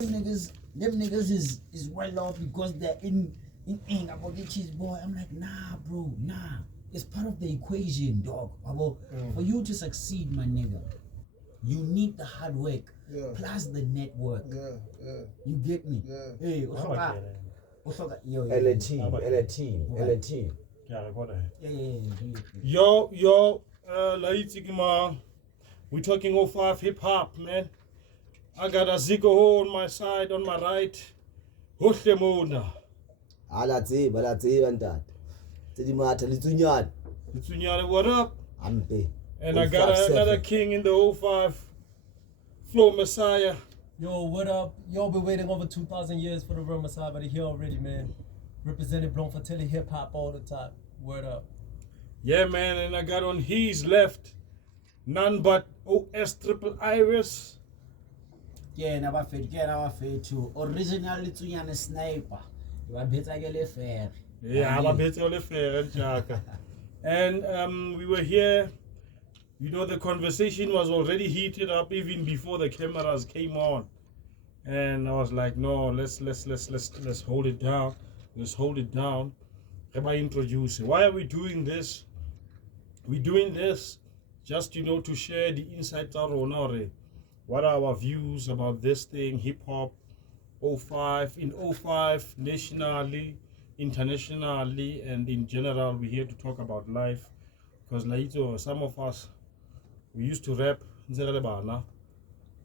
Them niggas is well off because they're in about the cheese boy. I'm like, nah, bro, nah. It's part of the equation, dog. For you to succeed, my nigga, you need the hard work plus the network. You get me? Hey, LT. Yo, Laitigima, we talking 05 hip hop, man. I got Azicohoo on my side, on my right. Hohlemona. Litsunyane, what up? And I got another king in the 05, Flow Messiah. Yo, what up? Y'all been waiting over 2,000 years for the real Messiah, but he here already, man. Represented Bloemfontein hip hop all the time. Word up. Yeah, man, and I got on his left, none but Osiiiris. Yeah, never fail too. Original Litsunyane sniper. You are better get El-Fez. Yeah, I'm a bit El-Fez, Jaka. And we were here. You know, the conversation was already heated up even before the cameras came on. And I was like, no, let's hold it down. Let's hold it down. Introduce. Why are we doing this? We're doing this just, you know, to share the insights out on what are our views about this thing, hip hop, 05, in 05, nationally, internationally, and in general. We're here to talk about life. Because like some of us, we used to rap,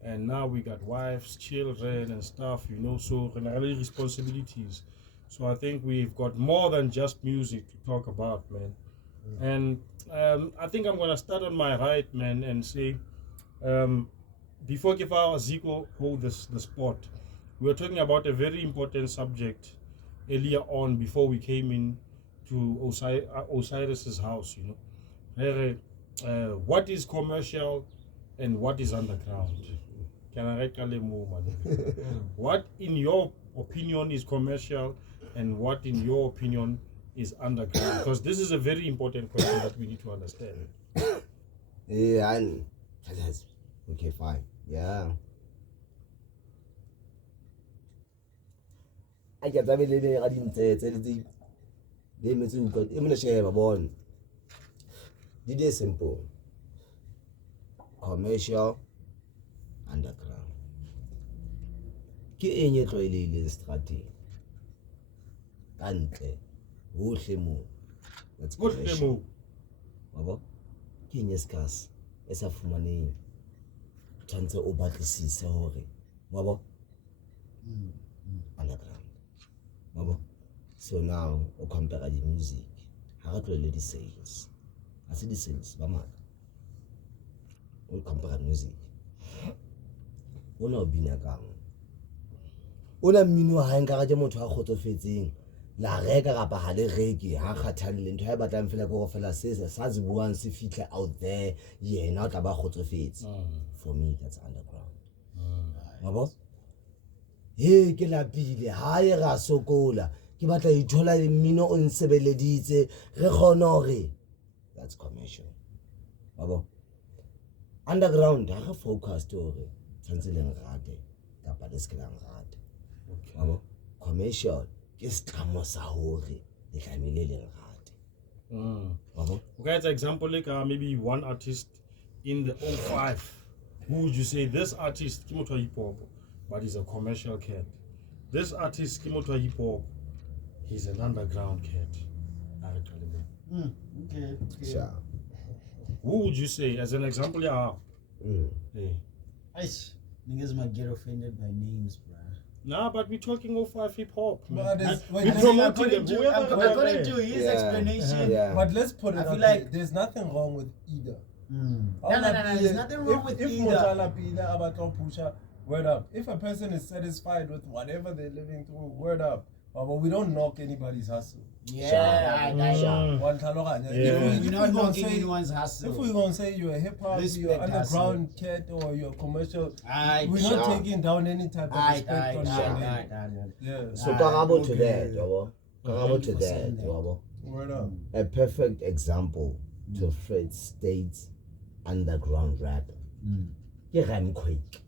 and now we got wives, children, and stuff, you know, so really responsibilities. So I think we've got more than just music to talk about, man. And I think I'm gonna start on my right, man, and say, before Kifa Azicohoo hold the spot, we were talking about a very important subject earlier on before we came in to Osiiiris's house, you know. What is commercial and what is underground? Can I what in your opinion is commercial and what in your opinion is underground? Because this is a very important question that we need to understand. Yeah, okay, fine. Yeah. I get that. I didn't say it. They must have got even a share of one. It is simple. Commercial, underground. Ke enye tloile strategy. Kante. Hohlemo. That's commercial. Wabo? Ke enye scarce. Esa fumaneng. Tshwantse o batlisise hore. Wabo? Underground. Wabo? So now o compare the music. Ha re tloile di sales. I see the sales, but man, we compare music. Ona bina kang. Ona mino ha nka ga motho a khotsofetseng. La reka kapa ha le reke ha kgathalle ntho ha batlang fela go fela se sa zibuang se fitla out there yena o tla ba khotsofetse. For me that's underground. Mabo? He ke la pile ha e ra sokola ke batla ithola mino o nsebeleditse re kgona hore that's commercial. Babo. Underground, I have focused over Tanzanian rate, Kapadiskilan rate. Babo. Commercial, just Tamosahori, the Camille rate. Okay, as an example, like maybe one artist in the 05. Who would you say this artist, Kimoto Hip Hop, but he's a commercial cat? This artist, Kimoto Hip Hop, he's an underground cat. Okay. Sure. Who would you say as an example? Yeah. Hey. Niggas might get offended by names, bro. Nah, but we're talking 05 hip hop. We're promoting them. According to his explanation. Yeah. But let's put it I feel up, like there's nothing wrong with either. No, there's nothing wrong with either. Word up. If a person is satisfied with whatever they're living through, word up. But we don't knock anybody's hustle. Yeah, One We're not knocking anyone's hustle. If we're gonna say you're a hip hop, you're underground cat, or you're commercial, we're not taking down any type of respect on your name. So Karabo to that, Karabo to that, Word up. A perfect example to Fred State's underground rap. You rhyme quick.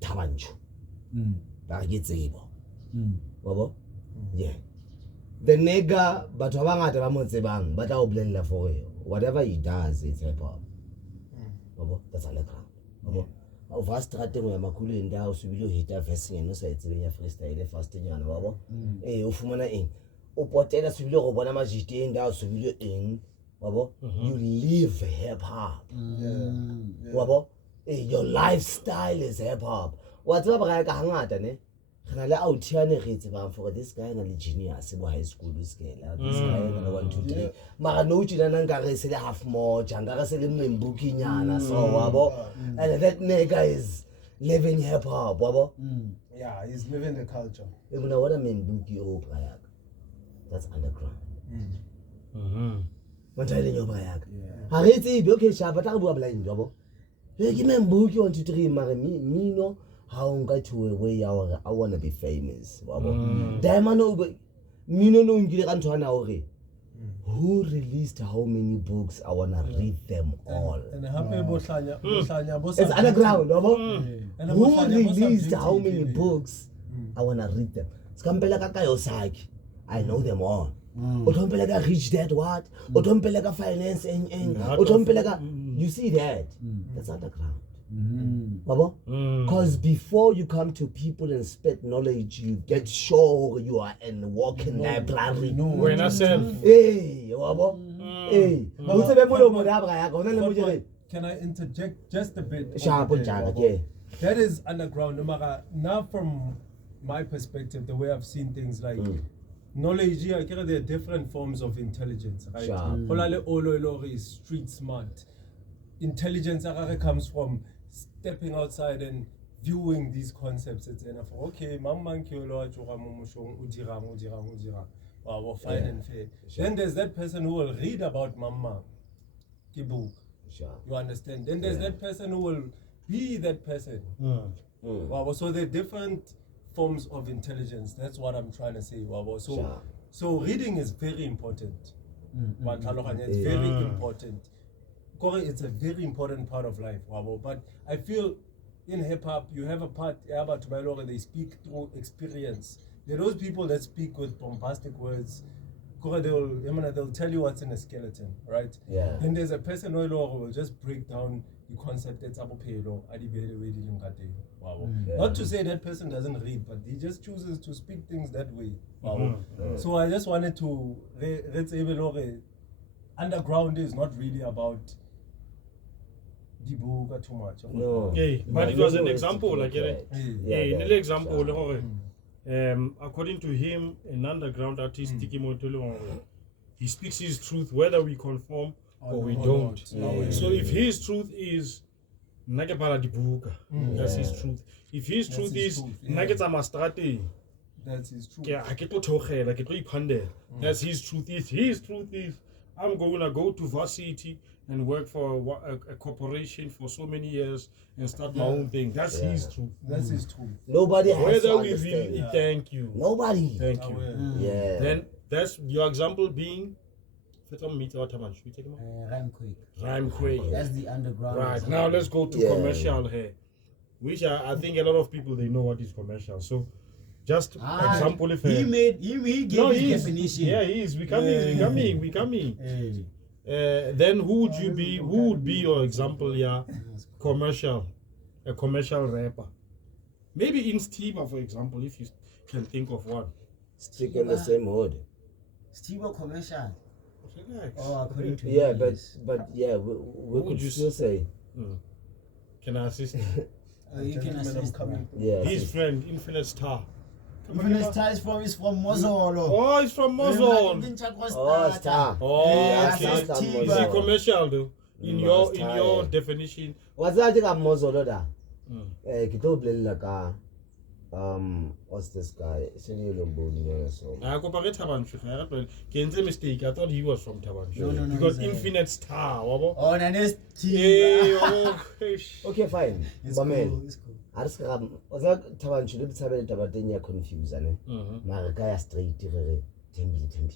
Tabanchu. Ba ke tsebo. Wabo? Yeah. The nigga but ba bangata ba mo tsebang ba tla o bolella for whatever he does it's hip hop. Wabo? That's underground. Wabo? O va strateng ya makulu enda o subile o hita verse ngeno sa etsebeng ya freestyle fast nyana wabo? O fumana eng? O potela subile go bona majite enda o subile eng? Wabo? You live hip hop. Wabo? Your lifestyle is hip hop. What's up ga ka hangata ne? Gana le autiane re tsebang for this guy na le genius mo high school scale. This guy na 1 2 3. Mara no tjina nang ka re se le half more, janga ka se le membuki nyana so wabo. And that nigga is living hip hop wabo. Yeah, he's living the culture. You know what I mean membuki o braya. That's underground. Mantale nyo braya. Ha re tsebe okay shaba ta go bua blind wabo. Ke membuki 1 2 3 mara me no how got to a way I want to be famous. Diamond who released how many books? I want to read them all. It's underground. Who released how many books? I want to read them. I know them all. Rich Dad what? Finance you see that? That's underground. Because before you come to people and spread knowledge, you get sure you are in walking library. When I said, can I interject just a bit? Yeah. That is underground. Now, from my perspective, the way I've seen things like knowledge, there are different forms of intelligence. Right? Is street smart. Intelligence comes from stepping outside and viewing these concepts. It's enough. Okay, fine and fair. Then there's that person who will read about Mama book. You understand? Then there's that person who will be that person. So there are different forms of intelligence. That's what I'm trying to say. So reading is very important. It's very important. It's a very important part of life, but I feel in hip hop you have a part about they speak through experience. There are those people that speak with bombastic words. They'll tell you what's in a skeleton, right? Yeah. Then there's a person who will just break down the concept that's Not to say that person doesn't read, but he just chooses to speak things that way. So I just wanted to underground is not really about too much. No. Okay, but it was an example, like an example. According to him, an underground artist, he speaks his truth whether we conform or we don't. So if his truth is that's his truth. If his truth is that's his truth. That's his truth. If his truth is I'm going to go to varsity and work for a corporation for so many years and start my own thing. That's his truth. That's his truth. Nobody has whether to we understand. really thank you. Nobody. Thank you. Yeah. Then that's your example being Rhyme Quick. That's the underground. Right. Now let's go to commercial here. Which I think a lot of people they know what is commercial. So just example if he gave his definition. Yeah, he is becoming. Then who would you be? Who would be your example? Yeah, a commercial rapper. Maybe in Stiva, for example, if you can think of one. Stick in the same hood. Stiva commercial. Relax. According to but we could you still say? Can I assist? You can assist. Yeah. His friend, Infinite Star. Infinite Star is from Mozolo. Oh, it's from Mozolo. Oh, Star. Oh, okay. Stiva. Is it commercial though? In your definition. What's that thing about Mozolo da? What's this guy? I mistake. I thought he was from Tabanchu. No, because Infinite Star. Oh, and it's Stiva. Okay, fine. It's cool. I just was that Tabanchu? Let's have it about 10 year confusion. Maragaya straight to Tembi.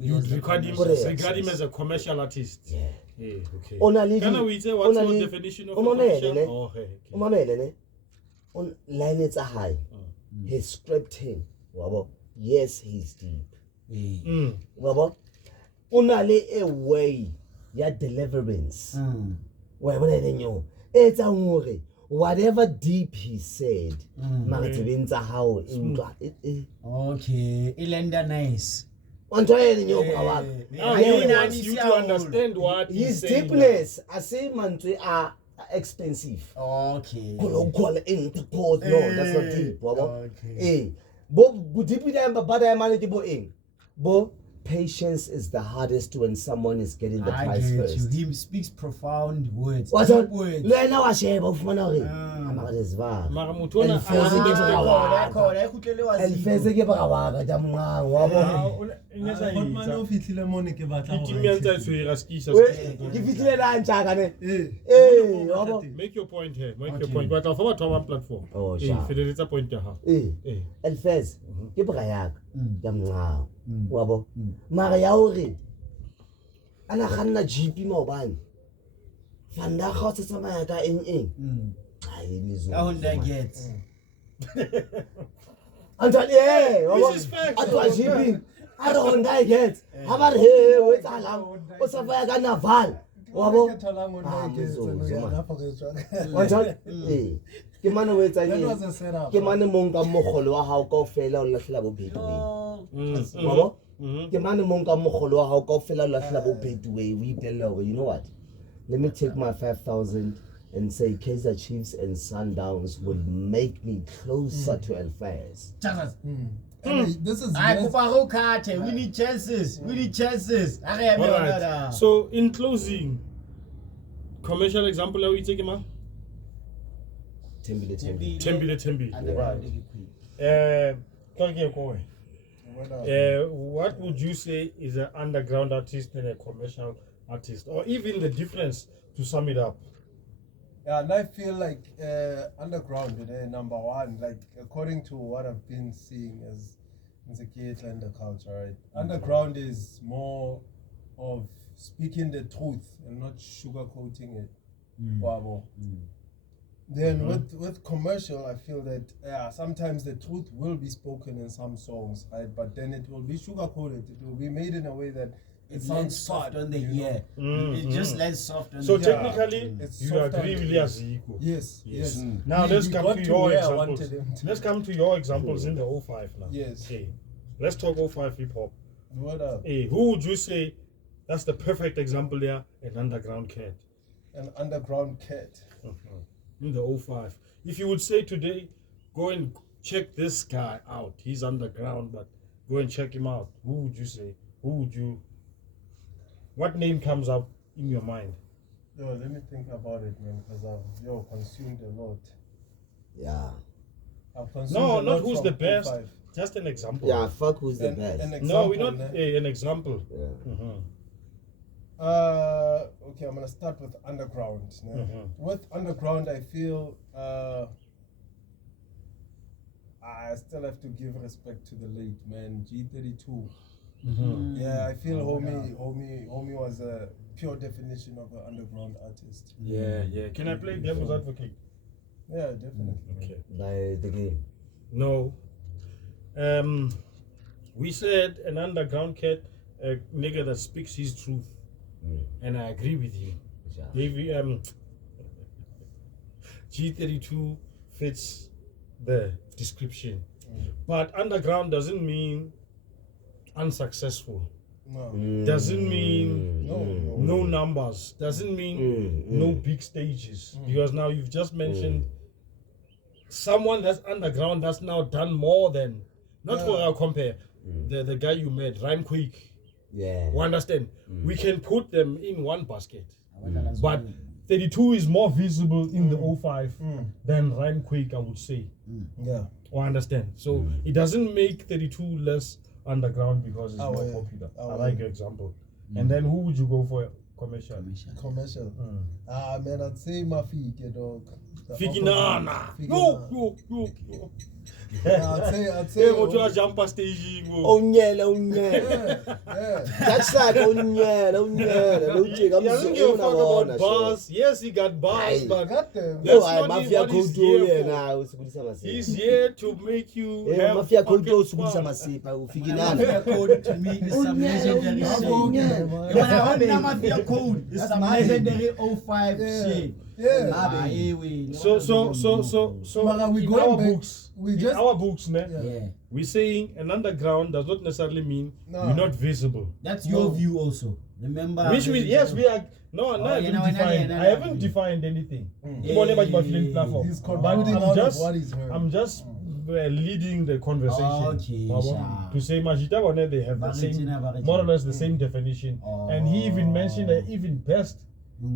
You regard him as a commercial artist. Yeah. Okay. Can we say what's your definition of commercial? on line it's a high. His scripting, wabo. Yes, he's deep. Wabo. Unale a way ya deliverance. It's a worry. Whatever deep he said, okay, Ilenda nice. Now he wants you to understand what his saying. deepness. I say mantri are expensive. Okay. No, that's not deep. Okay. Bo, patience is the hardest when someone is getting the I prize get first. you. He speaks profound words. What's Deep that? words. Lena wa sheba ufumana hore. Mara motho ona El-Fez ke El-Fez ke brawaka ja mngang wa bona. Ke fitlile la ntjaka ne. Wa bo. Make your point here. Make your point. But for what platform? Oh, sure. Fidelita point ya ha. El-Fez ke brawaka ja mngang. Wa bo. Mara ya hore ana khanna GP maobane. Fanda ga se tsamaya ka eng. Honda gets. Anjani This is facts. atwa GP a re Honda gets. Ha ba re he we tsalang o sa fa ka naval. Wa bo. Ke mane o etsa eng? Ke mane mong ka mogolo wa hao kaofela o lahlela bo Betway. Wa bo? Ke mane mong ka mogolo wa hao kaofela o lahlela bo Betway. We tell her, you know what? Let me take my 5,000 and say Kaizer Chiefs and Sundowns will make me closer to El-Fez. This is We need chances. We need chances. Alright. So in closing, commercial example how you take him out? Tembi. What would you say is an underground artist and a commercial artist, or even the difference to sum it up? Yeah, and I feel like underground, number one, like according to what I've been seeing as a kid and the culture, right? Underground is more of speaking the truth and not sugarcoating it. Wabo. Then with commercial, I feel that sometimes the truth will be spoken in some songs, right? But then it will be sugarcoated. It will be made in a way that It sounds soft on the ear. It just lands soft on So the technically, it's you soft agree and- with Azicohoo. Yes. Now We- let's we come got to to your where I examples. wanted him to. Let's come to your examples in the 05 now. Yes. Okay. Let's talk 05 hip hop. What up? Who would you say that's the perfect example there? An underground cat. An underground cat. In the 05. If you would say today, go and check this guy out. He's underground, but go and check him out. Who would you say? What name comes up in your mind? Yo, let me think about it, man, because I've consumed a lot. Yeah. I've consumed No, a not lot who's from the best. 05. Just an example. Yeah, fuck who's the An best. example, No, we're not ne? an example. Yeah. Okay, I'm gonna start with underground. Ne? With underground, I feel I still have to give respect to the late man G32. Yeah, I feel homie was a pure definition of an underground artist. Yeah. Can I play devil's advocate? Yeah, definitely. Okay. By the game. No. We said an underground cat, a nigga that speaks his truth, and I agree with you. Yeah. G32 fits the description, but underground doesn't mean unsuccessful. No. Doesn't mean No. no numbers. Doesn't mean no big stages. Because now you've just mentioned someone that's underground that's now done more than, not for our compare, the guy you met, Rhyme Quick. Yeah. You understand? We can put them in one basket. But 32 is more visible in the 05 than Rhyme Quick, I would say. Yeah. I understand. So it doesn't make 32 less underground because it's more popular. I like your example. And then who would you go for commercial? Commercial. Man, I'd say Mafike, dog. Figinana. No. I'd say. Hey, moto a jumper staging. Onyele. That's like onyele. He doesn't give a fuck about bars. Yes, he got bars, but Got them. that's No, not mafia what he's code here for. yena usibulisa masepa. He's here to make you have Mafia code fucking usibulisa fun. masepa Mafia ufikilana. code to me is some legendary shit. When I heard Mafia code, it's That's some my legendary 05 shit. Yeah. Ah, eh, we- So Mara, we in going our back- books, we in just- our books, ne, Yeah. Yeah, we're saying an underground does not necessarily mean No. you're not visible. that's your view also. Remember? Which we, yes, we are. No, Oh, I you haven't know, defined. no, I haven't defined anything. Yeah. But He's concluding I'm out just, of what he's heard. I'm just leading the conversation. Okay, Baba, sure. to say Majita Wane, they have the same, Baritina. more or less the same definition. And he even mentioned that even best,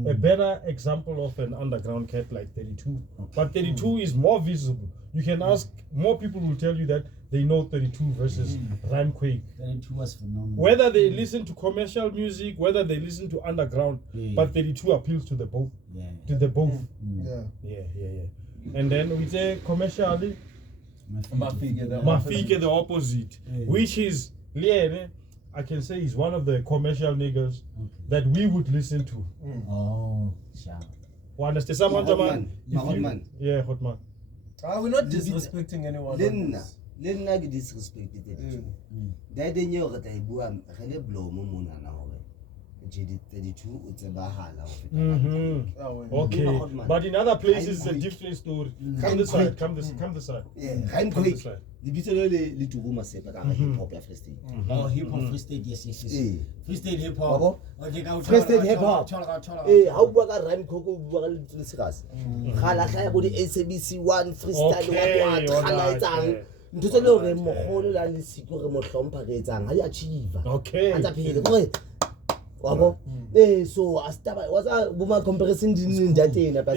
a better example of an underground cat like 32. But 32 is more visible. You can ask, more people will tell you that they know 32 versus Rhymequake. 32 was phenomenal. Whether they listen to commercial music, whether they listen to underground, but 32 appeals to the both. Yeah. To the both. Yeah. And then we say commercially, Mafia, Mafike the opposite, which is Liene, I can say is one of the commercial niggas that we would listen to. Oh, sure. Understand? Someone, Hotman. Hotman. Yeah, Hotman. We're not disrespecting anyone. Le nna ke disrespect it. Da de nyo re ta ibua re le blow mo mona na hore. GD32 o tsebahala ho feta. Okay, but in other places it's a different story. Come this side, come this side. Yeah, Come this Rhymequake. side. Lebitso le turu masepa ka hip hop ya Free State. Oh, hip hop, Free State, yes. Free State hip hop. Babo? Okay, go. Free State hip hop. Ha o bua ka Rhymequake o bua ka lebitso le serious. Khala kha bo di SABC 1 freestyle wa khala etsang. Ntho tse le hore mogolo la le siko re mo hlompha re etsang ha di achieve. Okay. Antsa phele gore wabo so astaba was buma comparison din datena but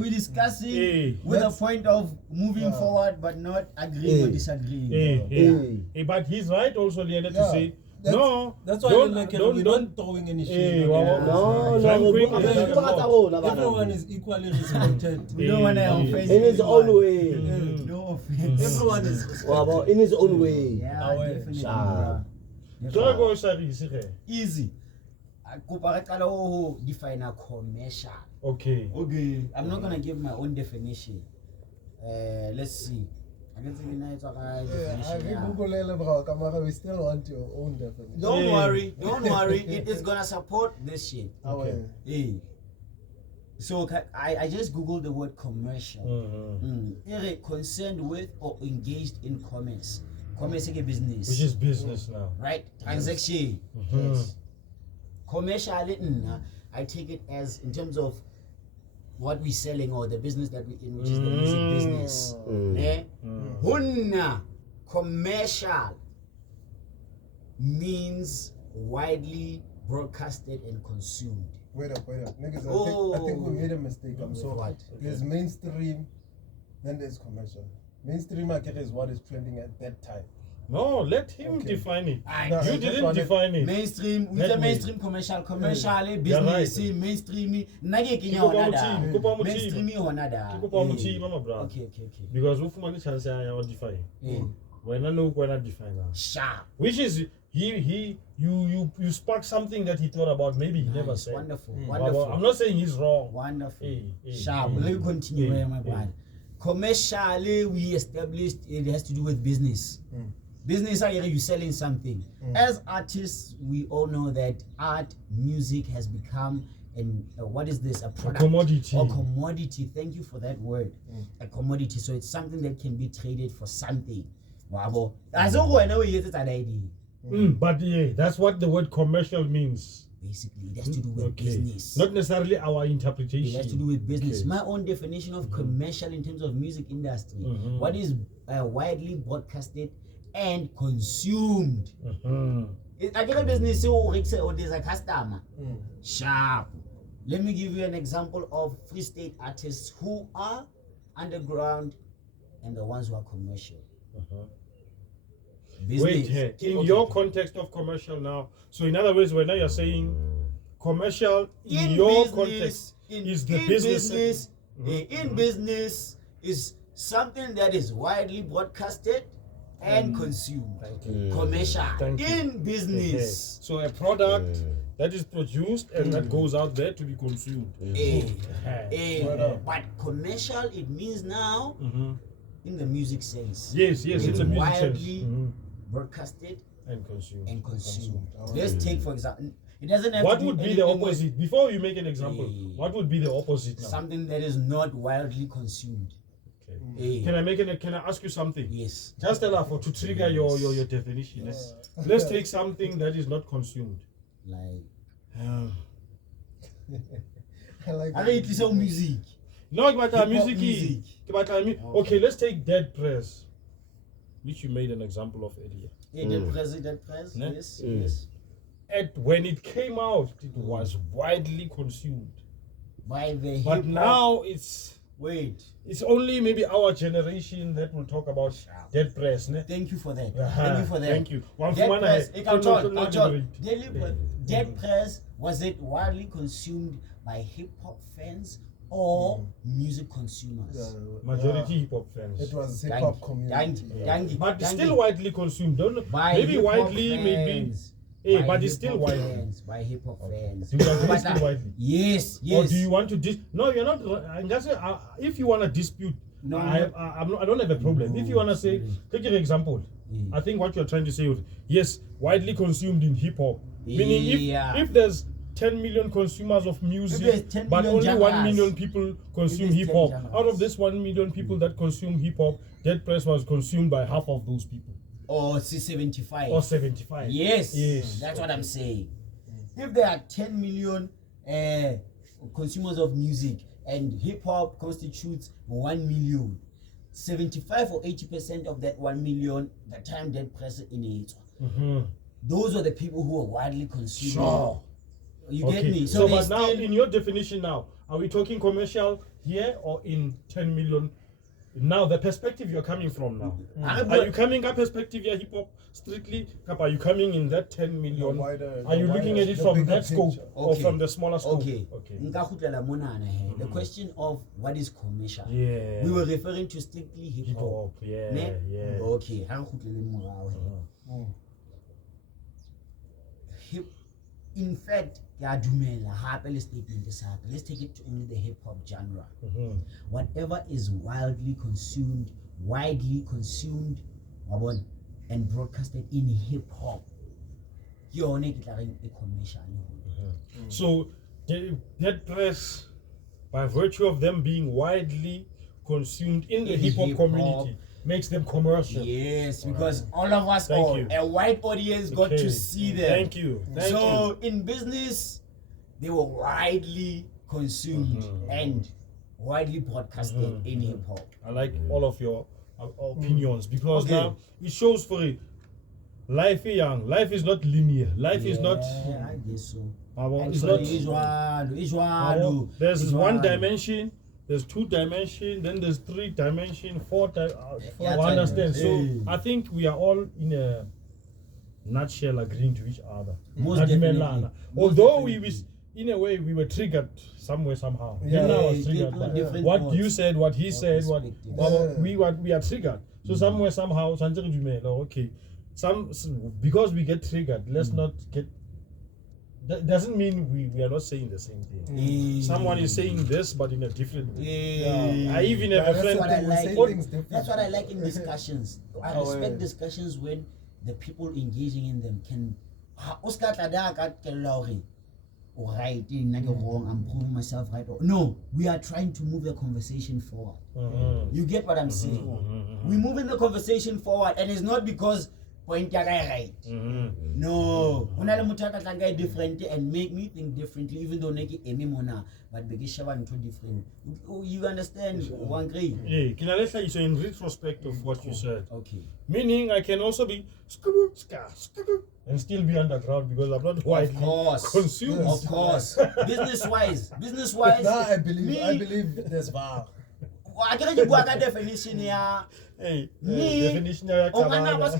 we're discussing with a point of moving forward but not agreeing or disagreeing. But he's right also, Liene, to say no. That's why we're not throwing any shit. Everyone is equally respected. We don't want to offend in his own way. No offense. Everyone is In his own way. Yeah, definitely. Easy. I define a commercial. Okay. I'm not gonna give my own definition. Let's see. I can say it's a definition. We still want your own definition. Don't worry. It is gonna support this shit. Okay. So I just googled the word commercial. Concerned with or engaged in commerce. Commerce is a business. Which is business now. Right? Transaction. Yes. Commercial, I take it as in terms of what we're selling or the business that we're in, which is the music business. Hunna, commercial means widely broadcasted and consumed. Wait up. Niggas, I think we made a mistake. I'm sorry. What? There's mainstream, then there's commercial. Mainstream market is what is trending at that time. No, let him define it. No, You didn't define it. Mainstream, with the mainstream commercial, business, mainstream, mainstream Okay. Because we find chance I define. When I know when I define that. Sharp. Which is you spark something that he thought about, maybe he never said. Wonderful. I'm not saying he's wrong. Wonderful. Sharp. Let me continue, my brother. Commercially, we established it has to do with business. Business, you're selling something. As artists, we all know that art, music has become what is this? A product. A commodity. Or commodity. Thank you for that word. A commodity. So it's something that can be traded for something. Wow. But yeah, that's what the word commercial means. Basically, it has to do with business. Not necessarily our interpretation. It has to do with business. My own definition of commercial in terms of music industry. What is widely broadcasted and consumed. I get a business or there's a customer. Sharp. Let me give you an example of Free State artists who are underground and the ones who are commercial. Wait here. In your context of commercial now, so in other words, when you're saying commercial in your context is the business. In business is something that is widely broadcasted and consumed. Commercial Thank you. in business. So a product that is produced and that goes out there to be consumed. But commercial, it means now in the music sense. Yes, it's a music sense. widely broadcasted And consumed. and consumed. Let's take, for example, it doesn't have What to would be be the anything with opposite? Before you make an example, Eh. what would be the opposite now? something that is not widely consumed. Okay. Can I ask you something? Yes. Just allow to trigger your definition. Let's take something that is not consumed. Like, I like I mean, it's all music. No, but Hip-hop music. music. Okay, let's take Dead Press, which you made an example of earlier. Dead press, Ne? yes, yes. When it came out, it was widely consumed. By the But hip-hop- now it's only maybe our generation that will talk about Dead Press. Ne? Thank you for that. Uh-huh. Thank you for that. Thank you. One Dead for one, press, I- I'll no, talk. elaborate. Dead press, was it widely consumed by hip hop fans or music consumers? Majority hip hop fans. It was hip hop community. But still widely consumed. Don't know. By Maybe hip-hop widely, maybe. fans. Hey, By but it's still hip-hop widely. fans, by hip hop fans. Do you agree But, it's still widely? Yes, Or yes. do you want to No, you're not. I'm just saying, if you want to dispute, No. I don't have a problem. If you want to say, take an example. I think what you're trying to say is, yes, widely consumed in hip hop. Meaning, Yeah. if there's 10 million consumers of there's music, 10 but million only 1 genres. million people consume there's hip 10 hop. genres. Out of this 1 million people that consume hip hop, Dead Press was consumed by half of those people, Or 75. or 75. Yes, Yes. that's what I'm saying. If there are 10 million consumers of music and hip hop constitutes 1 million, 75 or 80% of that 1 million, the time Dead Press in it, those are the people who are widely consumed. Sure. You get me? So, there's but now, still- in your definition now, are we talking commercial here or in 10 million? Now, the perspective you're coming from now. Are you coming up perspective here, hip hop strictly? Are you coming in that 10 million? Are you looking at it from that scope or Okay. from the smaller scope? Okay. Okay. Nka kgutlela monana he. The question of what is commercial. Yeah. We were referring to strictly hip Hip hop. hop. Yeah. Ne? Yeah. Okay. Ha re kgutlele morao he. In fact, ke a dumela hape le statement sa ka. Let's take it to only the hip hop genre. Whatever is widely consumed, wabona, and broadcasted in hip hop, ke yone ke tla reng e commercial. So, Dead Press, by virtue of them being widely consumed in the In hip hop hip-hop. community, makes them commercial. Yes, because all of us, Thank you. a wide audience, got Okay. to see them. Thank you. Thank So you. in business, they were widely consumed and widely broadcasted in hip hop. I like all of your opinions because Okay. now it shows for it. Life is young. Life is not linear. Life is not. Yeah, I guess so. It's Actually, not. Ijwalo. There's one dimension. There's 2 dimension. Then there's 3 dimension. 4 Yeah, I understand. So hey. I think we are all in a nutshell agreeing to each other. Most Not definitely. Melana. Most Although we definitely. in a way we were triggered somewhere somehow. Yeah. Hina was Yeah, triggered people by different what thoughts. you said, what he said, what perspectives. we are triggered. So somewhere somehow okay. Because we get triggered, let's not get. That doesn't mean we are not saying the same thing. Someone is saying this, but in a different way. I even have a that's friend. what I like. Oh, Things different. That's what I like in discussions. I respect discussions when the people engaging in them can. Right, wrong, I'm proving myself right. No, we are trying to move the conversation forward. You get what I'm saying? We're moving the conversation forward, and it's not because point right. No, different and make me think differently, even though but different. You understand? One grade. Yeah, Kinalesha is in retrospect of what you said. Okay. Meaning I can also be and still be underground because I'm not widely consumed. Of course. Business-wise. Nah, I believe there's VAR. I can't give a definition here. Hey, Me, definition ya Ongana was-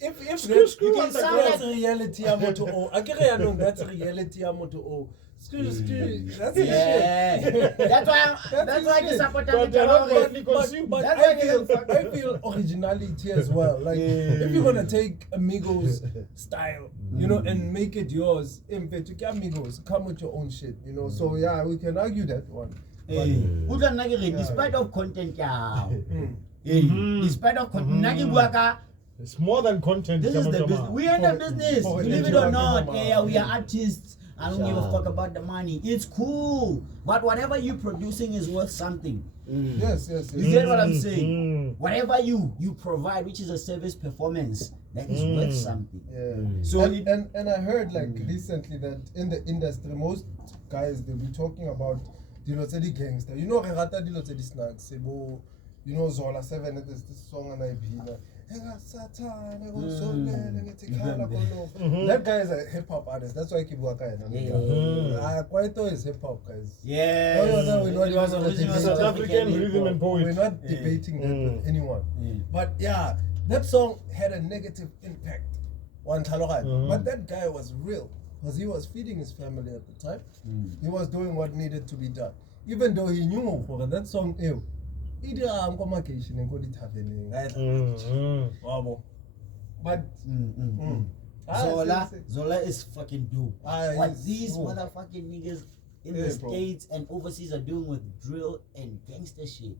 If You can sound that's reality ya motho o, akere yanong that's reality ya motho o. That's the Yeah. shit. That's why I shit. support But they're not them. widely consumed. But That's I why feel, they- I feel originality as well. Like if you're gonna take Amigos style, you know, and make it yours, in fact, Amigos, come with your own shit, you know. So yeah, we can argue that one. Despite of content, yeah. Mm. Despite of content, It's more than content. this is the Jama business. Jama. We are in the business. For Believe it or Jama not, Jama. yeah, we are artists. I don't give a Sure. fuck about the money. It's cool, but whatever you're producing is worth something. Yes. You get what I'm saying? Mm. Whatever you provide, which is a service performance, that is worth something. Yeah. So and, and I heard like recently that in the industry, most guys they'll be talking about dilo tse di gangster. You know, re rata dilo tse di snacks. Sebo, you know, Zola 7 there's this song and I bina. That guy is a hip hop artist. That's why I keep working. Kwaito is hip hop, guys. yeah, It was original South African rhythm and We're poetry. not debating that with anyone. But yeah, that song had a negative impact on Taloran. But that guy was real because he was feeding his family at the time. He was doing what needed to be done. Even though he knew for that song, ew. But Zola is fucking dope. What he's these dope. motherfucking niggas in Yeah, the bro. States and overseas are doing with drill and gangster shit,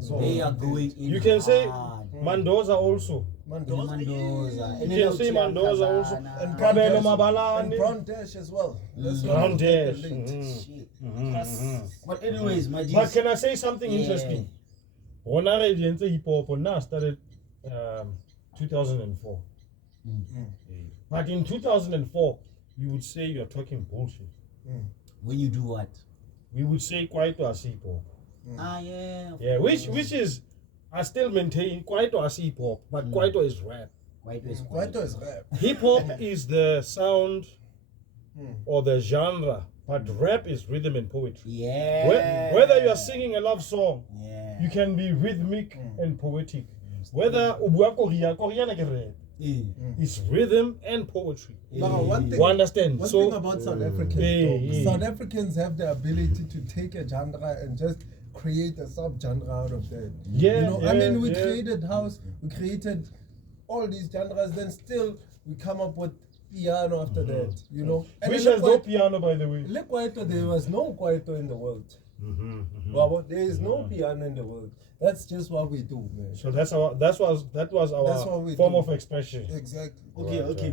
So they are going in. You can say hard. Mandoza also. Mendoza. You can say Mendoza also. And Kabelo and Mabalani. Brown Dash as well. Let's Brown not forget Dash. the late. Shit. But anyways, my But G's. can I say something interesting? When I read into hip hop, now started 2004. But in 2004, you would say you're talking bullshit. When you do what? We would say Kwaito as hip hop. Yeah. of Yeah, course. which is, I still maintain Kwaito as hip hop, but Kwaito is rap. Kwaito is Kwaito is rap. Hip hop is the sound or the genre, but rap is rhythm and poetry. Yeah. Whether you are singing a love song, Yeah. you can be rhythmic and poetic. Whether ubua Korea ke rap, it's rhythm and poetry. Now, one thing, You understand? one So thing about South Africans, though, South Africans have the ability to take a genre and just create a sub-genre out of that. Yeah, You know, I mean, we yeah. created house, we created all these genres, then still we come up with piano after that, you know. And which then has no piano, by the way. Look, Kwaito, there was no Kwaito in the world. Well, there is no piano in the world. That's just what we do, man. So that was That's our what we form do. of expression. Exactly. Okay,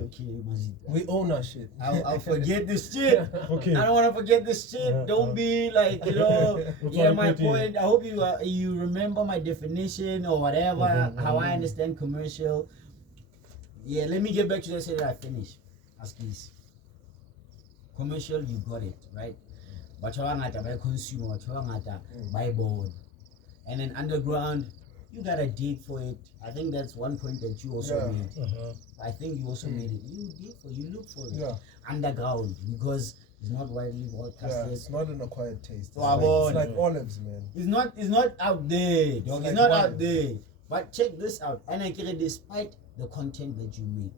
Mazid. We own our shit. I'll forget this shit. Okay. I don't want to forget this shit. Don't be like, you know, What's yeah, wrong my with you? point. I hope you remember my definition or whatever, how I understand commercial. Yeah, let me get back to that shit that I finished. Askis. Commercial, you got it, right? But by consumer, by board. And then underground, you gotta dig for it. I think that's one point that you also Yeah. made. I think you also made it. You dig for, you look for it. Yeah. Underground, because it's not widely broadcasted. Yeah, it's not an acquired taste. It's, Wow, like, boy. it's like olives, man. It's not out there, dog. It's like not wine. out there. But check this out. And I get it despite the content that you make.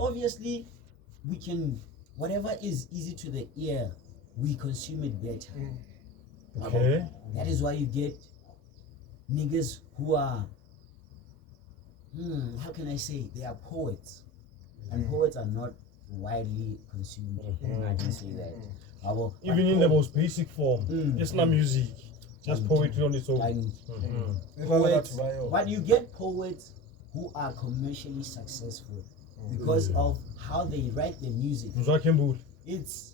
Obviously, we can, whatever is easy to the ear, we consume it better. Okay. That is why you get niggas who are, how can I say, they are poets. And poets are not widely consumed. I can say that. Even in the most basic form. It's not music. Just poetry on its own. Poets, but you get poets who are commercially successful because of how they write their music. Mzwakembuli. It's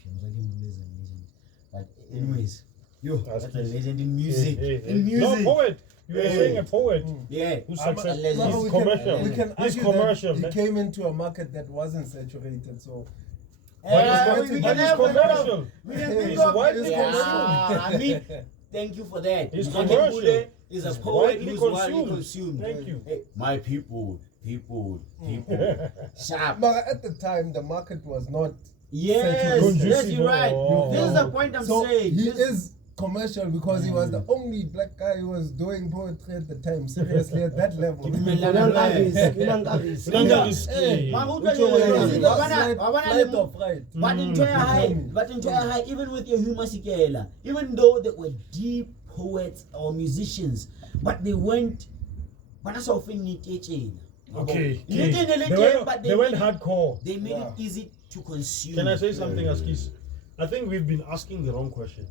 okay, Mzwakembuli is a legend. But anyways, that's a please. legend in music. Hey. In music. No, poet. You were saying a poet. Yeah. Who's I'm a successful. legend. He's we commercial. Can, we can He's argue commercial, that man. he came into a market that wasn't saturated, so We But can he's have a lot commercial. of. We can think He's of. widely Yeah, consumed. I mean, thank you for that. He's Mzwakembuli commercial. is a He's poet widely who's widely consumed. consumed. Thank you. Hey, my people. Sharp. but at the time the market was not Yes, Conducive. yes, you're right. Oh. This is the point I'm so saying. he This- is commercial because he was the only black guy who was doing poetry at the time. Seriously, at that level. Ke nang Flight of Fright. But in high, even with your humor sikela, even though they were deep poets or musicians, but they weren't. Okay. They went hardcore. They made it easy to consume. Can I say something, Aziiiris? I think we've been asking the wrong question.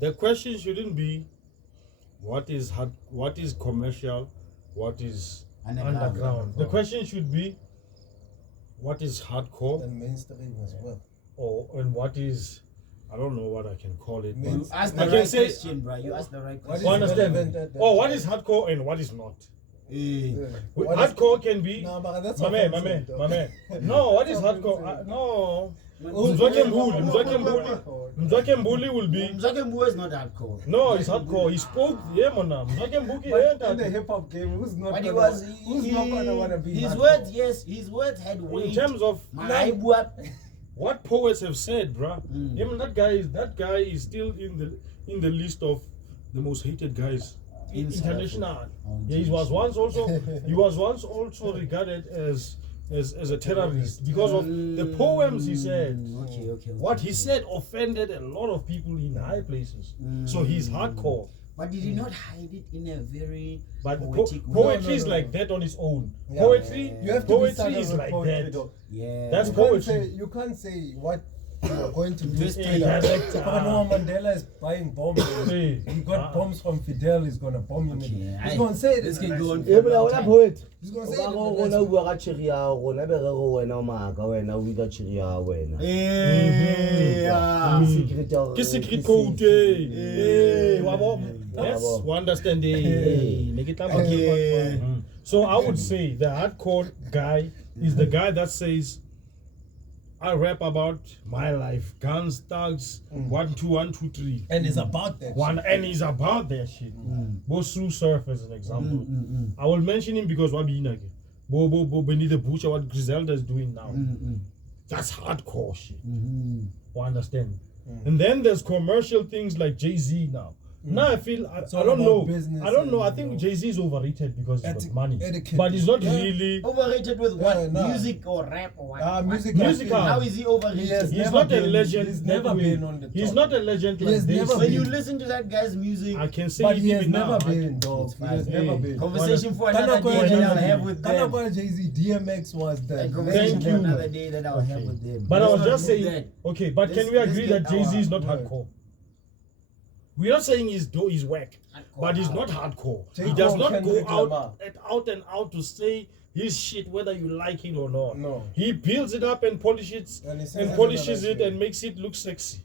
The question shouldn't be what is commercial, what is underground. The question should be what is hardcore And mainstream as well. and what is, I don't know what I can call it. You But asked I the can right say, question, bro. You asked the right What is question. understand? relevant at that What time? is hardcore and what is not? Yeah. What is- Hardcore can be. No, but that's My man. No, what is hardcore? No. Mzwakembuli will be. Mzwakembu is not hardcore. No, it's hardcore. He spoke. Yeah, man. Mzwakembuki But in the hip hop game, who's not But gonna wanna be his hardcore? words, yes, his words had weight. In terms of Maibua. what poets have said, bruh. Even that guy is still in the list of the most hated guys. In South International. Africa. Oh, Yeah, he was once also regarded as a terrorist because of the poems he said. Okay. What he said offended a lot of people in high places. So he's hardcore. But did he not hide it in a very But poetic way? poetry is like that on its own. Yeah. Poetry, You have to be poetry started is with like poetry, that. though. Yeah. That's You can't poetry. say- You can't say what you are going to do. Just straight yeah, up. like, Noah Mandela is buying bombs. Hey. He got bombs from Fidel. He's gonna bomb him. Okay, He's gonna say it. this in can the go on next- for a long time. poet He's gonna say o it. ka in go the rona next- o bua ka tšhiri ya rona be re go wena o maaka wena o bika tšhiri ya wena Yeah. Ke secret code. Hey, wa bo- Yes, Wa bo. we understand. Hey, make it up. Okay. So I would say the hardcore guy is the guy that says, I rap about my life, guns, thugs, 1, 2, 1, 2, 3. And it's about that. And he's about that shit. Bosu Surf as an example. I will mention him because Wabina. Bo Benny the Butcher, what Griselda is doing now. That's hardcore shit. You understand? And then there's commercial things like Jay-Z now. Now I feel I all don't about know. business I don't know. I and, think Jay-Z is overrated because he's got money, etiquette. but he's not Yeah. really. Overrated with what? Yeah, nah. Music or rap or what? Music. Musical. How is he overrated? Yes. He's Never not a been- legend. he's that never way. been on the He's top. not a legend He like has this. never When been. you listen to that guy's music, I can say But it he has even now. never been, dog. It's He has fine. never Hey. been. conversation for another day that I'll have with them. Jay-Z DMX was the A conversation Thank for you. another day that I'll have with them. But I Let's was not just do saying, that. okay, but Let's- can we let's agree get that Jay-Z is our not word. hardcore? We're not saying he's whack, Hardcore. but he's not hardcore. J. He does Cole, not go Kendrick Lamar. out and out to say his shit whether you like it or not. No. He builds it up and polishes And he says and it polishes in it another and makes it look sexy.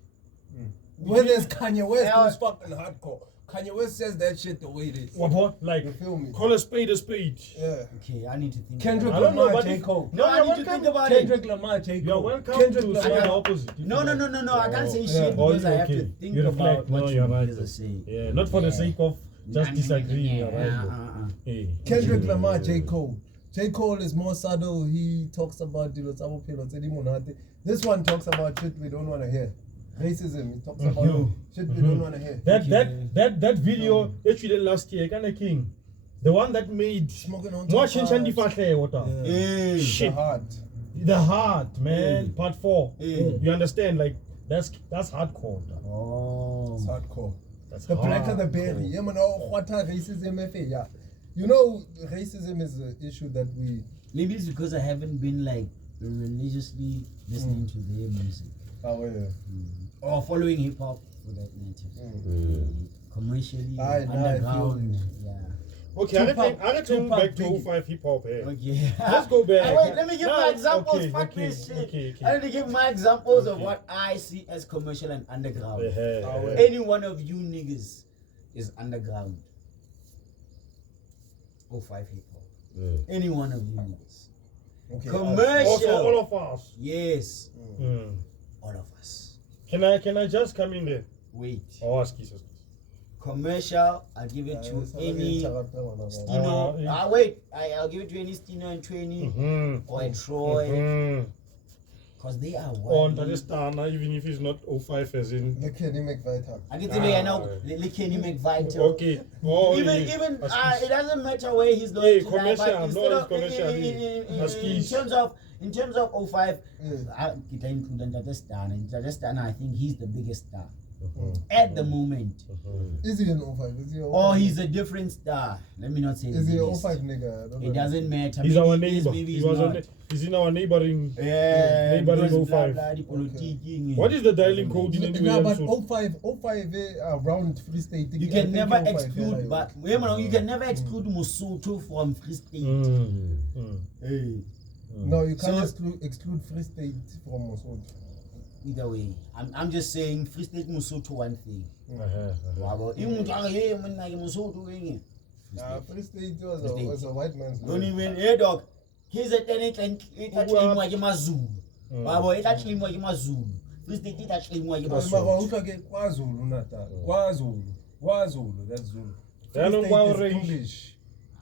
When there's Kanye West, Yeah. who's fucking hardcore. Kanye West says that shit the way it is. What? Like, You feel me? call a spade a spade. Yeah. Okay, I need to think. Kendrick I don't know, Lamar, but J. if- Cole. No, I you're need to welcome. think about it. Kendrick Lamar, J. Cole. You're welcome Kendrick to Lamar. say the opposite. if No, you no, like. no. I can't say Oh. shit Yeah. because Oh, I have okay. to think You reflect. about what No, you you're right, guys though. are saying. Yeah, not for the sake of just disagreeing. You're right, though. Hey. Kendrick Lamar, J. Cole. J. Cole is more subtle. He talks about this one talks about shit we don't want to hear. Racism. He talks about shit we don't want to hear. That video actually last year, kind of king, the one that made Smoking on more top change of- water. Hey, Shit, The heart. the heart, man. Part 4. Mm. You understand? Like that's hardcore. Oh. It's hardcore. That's The blacker the hardcore. berry. Yeah, man, oh, what a racism, yeah. You know, racism is an issue that we. Maybe it's because I haven't been like religiously listening to their music or following hip hop for that matter. Commercially, Aye, nah, I feel underground. you. Yeah. Okay, I reckon Tupac, back to Biggie. 05 hip hop. Eh? Okay. Let's go back. Wait, let me give No, my examples. okay, Fuck okay, this shit. okay. I need to give my examples of Okay. what I see as commercial and underground. Yeah. Any one of you niggas is underground. 05 hip hop. Any one of you niggas. Okay, Commercial. Also, all of us. Yes. Mm. All of us. Can I just come in there? Wait. Oh, ask you. Commercial, I'll give it to any Stino. Wait, I'll give it to any Stino and Trini or a Troy. Because they are On wild. Tadestana, even if it's not 05 as in. The Kenny McVital. I can tell you now, can you make vital? Okay. Oh, Even it doesn't matter where he's going Hey, to commercial, die, but no, instead it's of commercial. in terms of 05, I include Tadestana. I think he's the biggest star at the moment. Is he an 05? Is he an 05? Or he's a different star. Let me not say Is the he an biggest. 05 nigga? I don't It know. doesn't matter. He's Maybe our he is, neighbor. maybe He he's was not. he's in our neighboring. Yeah, neighboring because 05. blah, blah, the politique. What is the dialing code in any Nah, way? but So- 05 around Free State. You I can think never 05, exclude, yeah, but you can never exclude Mosotho from Free State. Hey, No, you can't So- exclude Free State from Mosotho. either way, I'm just saying Free State Mosotho one thing. Wabo, Free State was a white man's don't land. even hey dog. He's a tenant and it actually mwa ke Mazulu. Wabo, it actually mwa ke Mazulu. Free State it actually mwa ke Mara Basotho. utlwa ke KwaZulu Natal. KwaZulu, that's Zulu. They are Free no State Power is Rangers. English.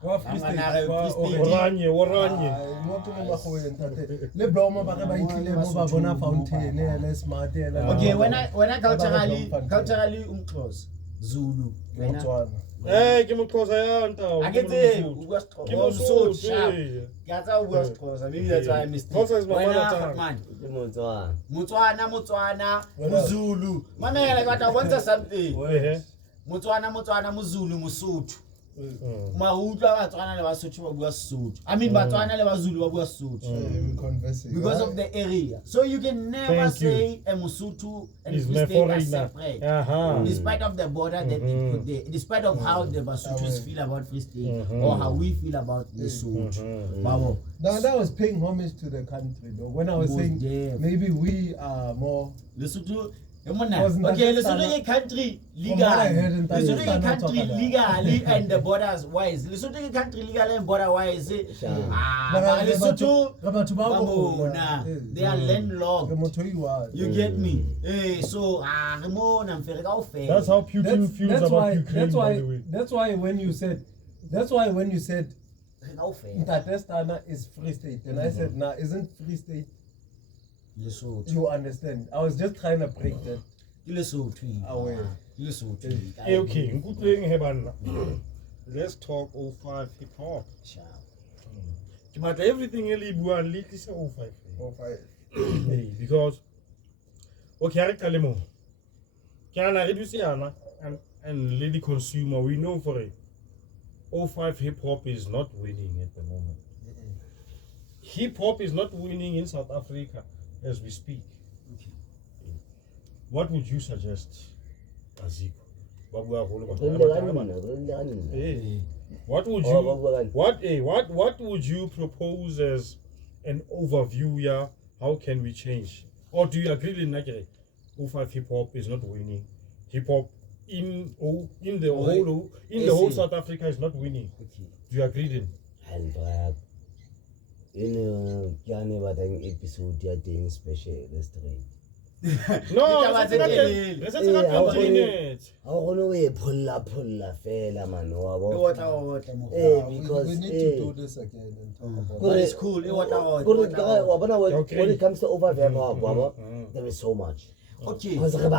Kwa Free State, Free kwa State. Orange. Oranje. Mo ke mo magweng tate. Le bloma ba re ba itlile mo ba bona fountain le smart le. Okay, when I culturally umxhosa Zulu. When I Motswana. Hey, give me close I get it. So sharp. That's how West Coast. Maybe that's why I missed it. Xhosa is my When mother I- tongue. man, Motswana. Motswana, Muzulu. My man, I got to something. Motswana, Muzulu, Mosotho. Mautla Batswana le Basotho ba bua Sotho. I mean Batswana le Bazulu ba bua Sotho. We conversing. Because of the area. So you can never Thank you. say a Mosotho and Is Free my State are foreigner. separate. Despite of the border that they put there, despite of how the Basothos feel about Free State or how we feel about the Sotho. Babo. Now that was paying homage to the country though. When I was Most saying deaf. maybe we are more Lesotho, Wasn't okay, that Lesotho Tana- is a country From what I heard in legally. Lesotho is a Tana country talk about. legally and the borders wise. Lesotho is a country legally and border wise. But Lesotho, they are landlocked. You get me? So That's how Putin feels That's about why. Ukraine, by the way. That's why when you said Tadestana is Free State, and I said, nah, isn't Free State? Lesotho. You understand? I was just trying to break that. Away. Hey, okay, nkutleng he banna. Let's talk 05 hip hop. But everything ele buang le tlisa 05. Hey, because okay, I tell you can I reduce yana and lady consumer, we know for it. 05 hip hop is not winning at the moment. Hip hop is not winning in South Africa as we speak. What would you suggest, Azicohoo? Hey, what would you what would you propose as an overview? Yeah, how can we change? Or do you agree in Nigeria? 05 hip hop is not winning. Hip hop in the whole South Africa is not winning. Do you agree then? And in a episode ya teng special straight. No, let's not continue. I want to pull fela man because we need to do this again and talk about But it. it's cool. when it comes to over there is so much. Okay. Because Are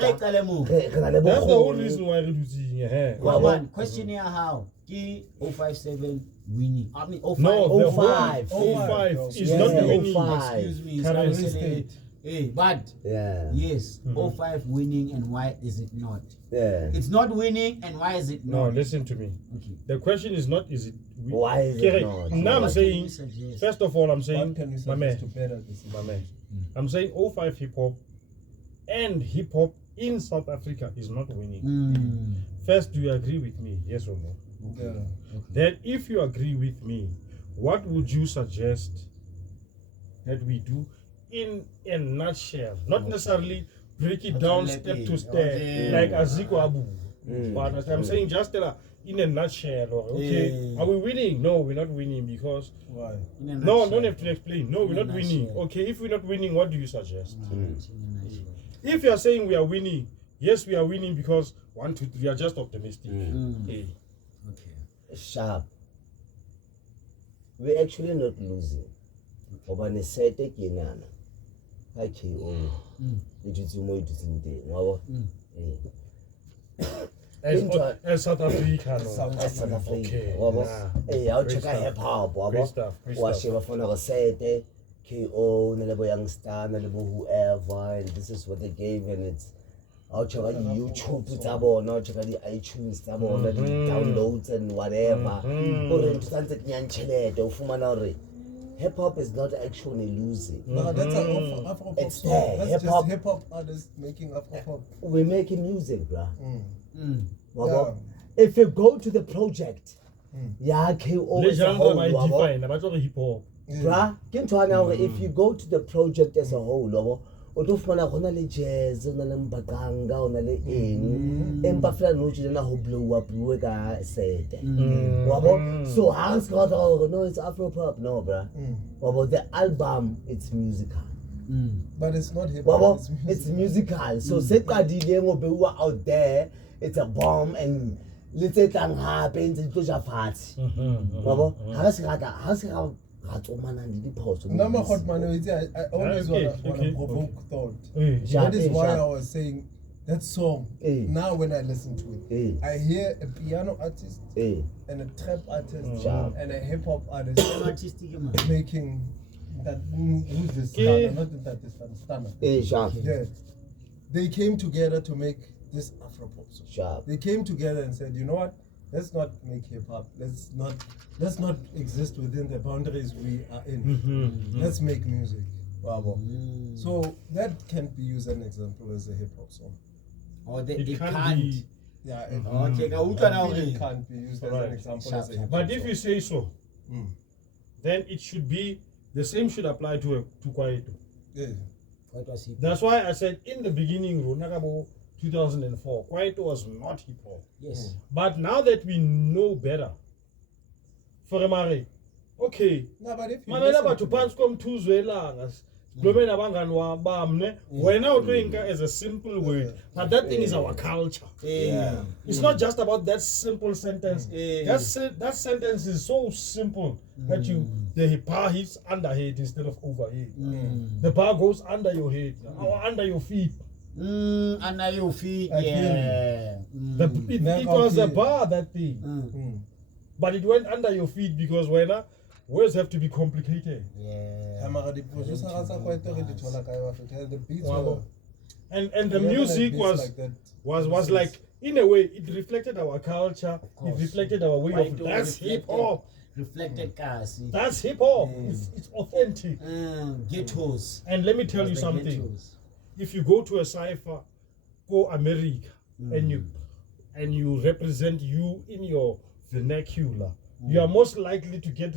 that's That's the whole reason why we're losing. Well, man, question here how? 057 winning. I mean, 05. No, the 05. 05 is Yeah, not winning. 05. Excuse me. Current Sorry, state. Hey, but Yeah. yes, 05 winning, and why is it not? Yeah. It's not winning, and why is it No, not? listen to me. Okay. The question is not is it Why is it Correct. not? Now I'm What saying, can you suggest? first of all, I'm What saying, can we my man, suggest to better this? my man, I'm saying 05 hip hop and hip hop in South Africa is not winning. First, do you agree with me? Yes or no? Yeah. Then, if you agree with me, what would you suggest that we do in a nutshell? Not necessarily break it down step to step like Azicohoo. But I'm saying just in a nutshell. Okay, are we winning? No, we're not winning because. Why? No, don't have to explain. No, we're not winning. Okay, if we're not winning, what do you suggest? If you are saying we are winning, yes, we are winning because 1, 2, 3 are just optimistic. Okay. Sharp. We're actually not losing. Obane sete kinana. ha KO e dutse mo e dutseng teng wa bo as South Africa, no. South Africa Okay, wa bo nah. I'll Great check stuff. hip hop wa Great bo stuff, great wa stuff. sheba fona go sete KO na le bo youngster na le bo whoever, and this is what they gave, and it's I'll check out YouTube tsa bona, I'll check out the iTunes tsa bona, the downloads and whatever. Ore ntse tsa ke nyang chelete o fumana hore hip hop is not actually losing. No, that's an Afro pop It's song. there. That's Hip just hop. hip hop artists making Afro pop. We're making music, bruh. Yeah. If you go to the project, yeah, KO Le as a genre whole, ba wabo. define, ba tlo re hip hop. Bruh, ke ntho ana hore if you go to the project as a whole, wabo, o tlo fumana gona le jazz, o na le mbakanga, o na le eng, empa fela no tjena ho blow up bue ka sete. Wabo, so Hans got no, it's Afro pop, no, bruh. Wabo, the album it's musical. But it's not hip hop. Wabo, it's musical. So se qadileng o beua out there, it's a bomb, and let's say tlang hape ntse di tlo ja fatshe. Wabo, ha se ga tsomana le diphoso. Nama Hotman, I always Okay, want to okay, provoke thought. Sharp, That is why sharp. I was saying that song. Now when I listen to it, I hear a piano artist and a trap artist Sharp. and a hip hop artist Artistic man. making that. Who's this? Okay. Stunner, not that this Stunner. Sharp. Yeah, they came together to make this Afro pop song. Sharp. They came together and said, you know what? Let's not make hip hop. Let's not exist within the boundaries we are in. Let's make music. Wow. So that can't be used as an example as a hip hop song. Or they It can't. can be. Yeah. Okay, ka utlwa na It hore. can't be used as Right. an example as a hip hop But song. if you say so, then it should be the same should apply to Kwaito. Yeah. What was it? That's why I said in the beginning, Ronagabo 2004, Kwaito was not hip hop. Yes. But now that we know better, for Mare, okay, No, but if you mamela listen batho to pants kom tuzwelanga. Blomena bangani wa bamne. Wena o tlo inka as a simple word, but that thing is our culture. Yeah. It's not just about that simple sentence. That sentence is so simple that the bar hits under head instead of overhead. The bar goes under your head or under your feet. Under your feet, I feel yeah. It was a bar, that thing. But it went under your feet because words have to be complicated. Yeah. the producers are quite the beats Wow. were And the never music beats was like that. was like, in a way, it reflected our culture. It reflected our way of that's hip hop. Reflected cars. That's hip hop. It's authentic. Ghettos. And let me tell you The something. ghettos. If you go to a cipher, go America, and you represent you in your vernacular, you are most likely to get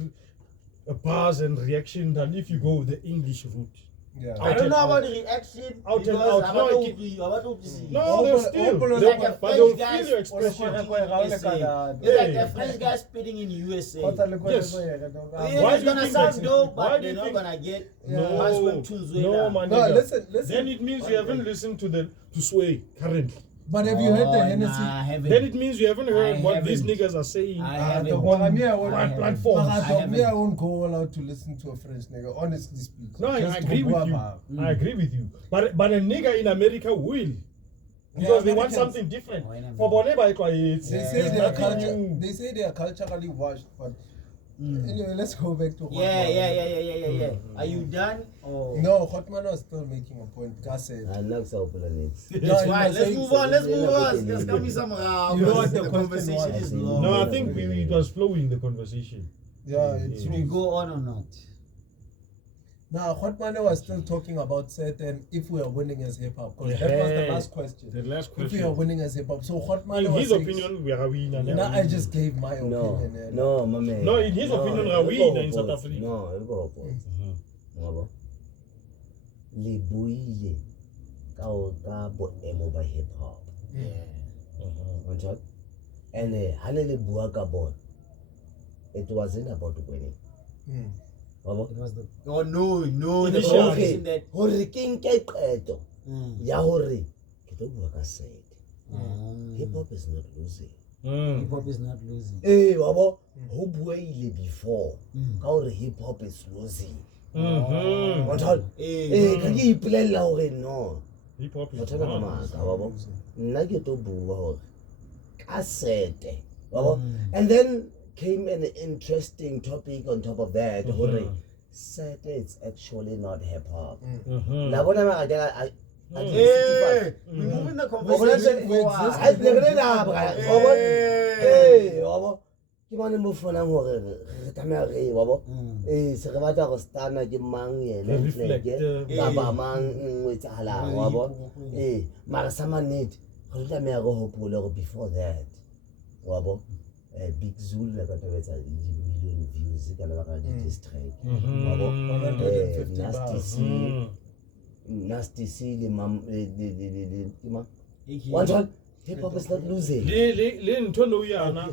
a buzz and reaction than if you go with the English route. Yeah. I don't know about the reaction. Out and because out. I No, want it- to be- I want to see. No, they'll still, Open- they'll- Like a but they'll French guy feel your speaking expression. in USA. It's like a French guy spitting in USA. Yes. Yeah, Why it's do you gonna think sound that's- dope, why but do they're you not think- gonna get No, my No, nigga. listen. Then it means you haven't listened to Sway currently. But have you heard the Hennessy? Nah, I haven't. Then it means you haven't heard I what these haven't. niggas are saying. I Ah, haven't. dog, I mean, I I won't- haven't. platforms. But I dog, me, I haven't. won't go all out to listen to a French nigga, honestly speaking. No, I Just to agree with go you. about. I agree with you. But a nigga in America will. Because they want Americans- something different. Why not? For Boneba, it's They Yeah. say it's they are nothing culture. new. They say they are culturally washed, but anyway, let's go back to Yeah. Are you done? Or No, Hotman was still making a point. Gus said, Next next. That's No, why. you Let's saying move on. Let's so. move Yeah, on. yeah, Let's yeah. come some round. You know what the the question conversation was? is long. No, I think it was flowing, the conversation. yeah, it's Should we go on or not? Now, Hotman was still talking about certain if we are winning as hip hop, because that was the Yeah. last question. The last If we are question. winning as hip hop, so Hotman In was his saying, opinion, we are a winner. Now I just gave my No, opinion. and- no, my man. No, in his opinion, I we go in South opposed. Africa. No, I go opposed. Ngabo. Le buile ka boemo ba hip hop. And hane le bua ka bona, it wasn't about winning. Ngabo. It was the. Oh no, the Initially. conversation that. Hore ke nke qeto ya hore ke tlo bua ka set. Hip hop is not losing. Hip hop is not losing. Wabo ho buile before ka hore hip hop is losing. Wa thola ka ke ipolella hore no Hip hop wa is thola ka maka wa bo nna ke to bua hore ka sete wa bo and then came an interesting topic on top of that hore sete it's actually not hip hop la bona ma ga Hey, we're moving the conversation forward. ke bone mo fonang hore re tsamaya re wa bo se re batla go stana ke mang yena ka ba mang nngwe tsala wa bo mara sama need re tsamaya go hopole go before that wa bo Big Zulu la ka tobetsa million views ka la ka diss track wa bo 150 Nasty C le mam le one time hip hop is not losing le nthono yana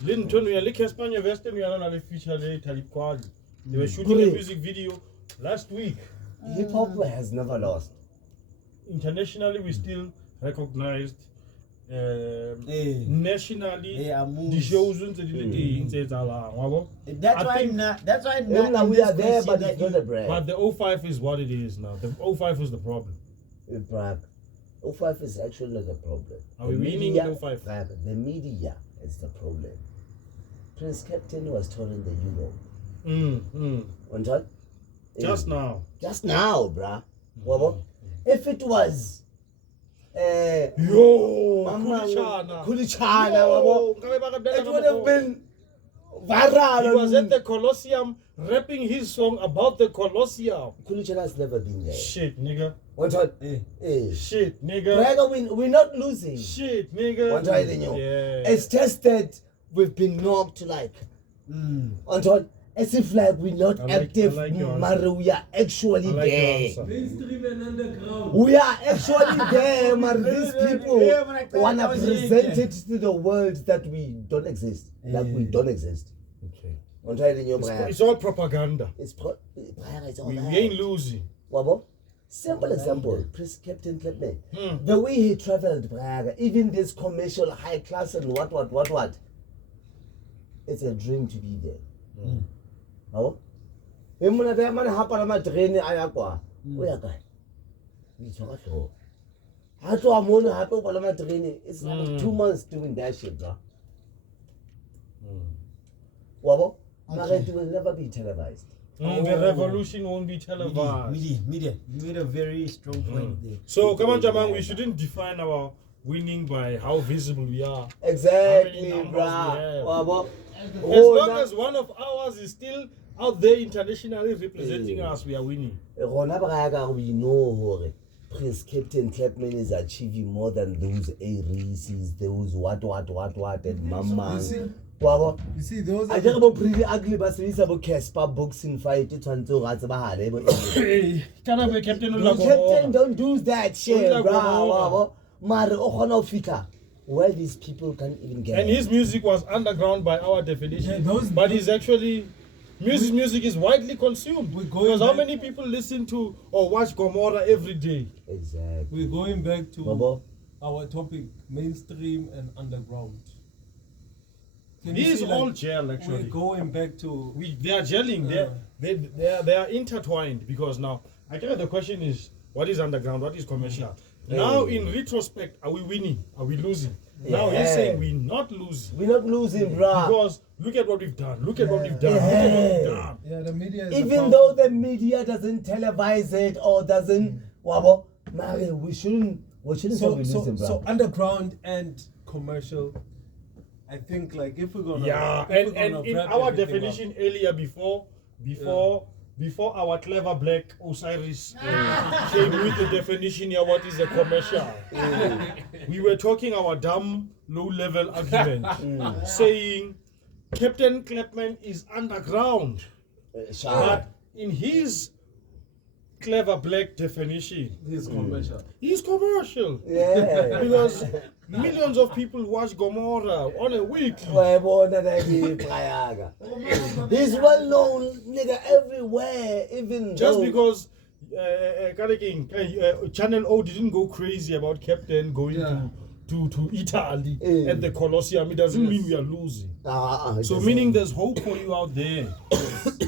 le nthono ya le Caspanya Western yana na le feature le Talib Kweli. They were shooting a music video last week. Hip hop has never lost. Internationally we still recognized nationally the shows That's why now we are there, but it's not a brand. But the 05 is what it is now. The 05 is the problem. 05 is actually not the problem. Are we winning in 05? The media is the problem. Prince Captain was touring the Europe. On top? Just now, bruh. If it was Kulichana, it would have been viral. He was at the Colosseum rapping his song about the Colosseum. Kulichana has never been there. Shit, nigga. One time, shit, nigga. We're not losing. Shit, nigga. One time, it's tested. We've been knocked like. On time, as if like we're not active, but we are actually there. Mainstream and underground. We are actually there, man. These people wanna present it to the world that we don't exist. Like we don't exist. Okay. It's all propaganda. We ain't losing. Wabo? Simple example, Prince Captain Clapman. The way he traveled, even this commercial high class and what. It's a dream to be there. Oh? It's like 2 months doing that shit, bro. Wabo? It will never be televised. The revolution won't be televised. Media. You made a very strong point there. So, come on, Jaman, we shouldn't define our winning by how visible we are. Exactly, bro. As long as one of ours is still out there internationally representing us, we are winning. We know Prince Captain Clapman is achieving more than those Osiiiris, those what, and Mama. You see, those are I just about pretty ugly, but it's about Casper boxing fight. It's on to Captain, don't do that shit, bro. Where these people can't even get. And his music was underground by our definition. But he's actually music is widely consumed. Because how many people listen to or watch Gomorrah every day? Exactly. We're going back to our topic, mainstream and underground. These all gel actually. We're going back to they are gelling. They are intertwined because now I think the question is what is underground, what is commercial. Now in retrospect, are we winning? Are we losing? Now he's saying we're not losing. We're not losing, bro. Because look at what we've done. Look at what we've done. Look at what we've done. Yeah, the media is even though the media doesn't televise it or doesn't we shouldn't say we're losing, bro. So underground and commercial, I think like if we're gonna and in our definition earlier before our clever black Osiiiris came with the definition here, what is a commercial? We were talking our dumb low-level argument, saying Captain Clapman is underground, but in his clever black definition, he's commercial. He's commercial. Yeah. Because millions of people watch Gomorrah on a weekly. He's well known, nigga, everywhere, even just because Channel O didn't go crazy about Captain going to Italy at the Colosseum, it doesn't mean we are losing. So meaning there's hope for you out there.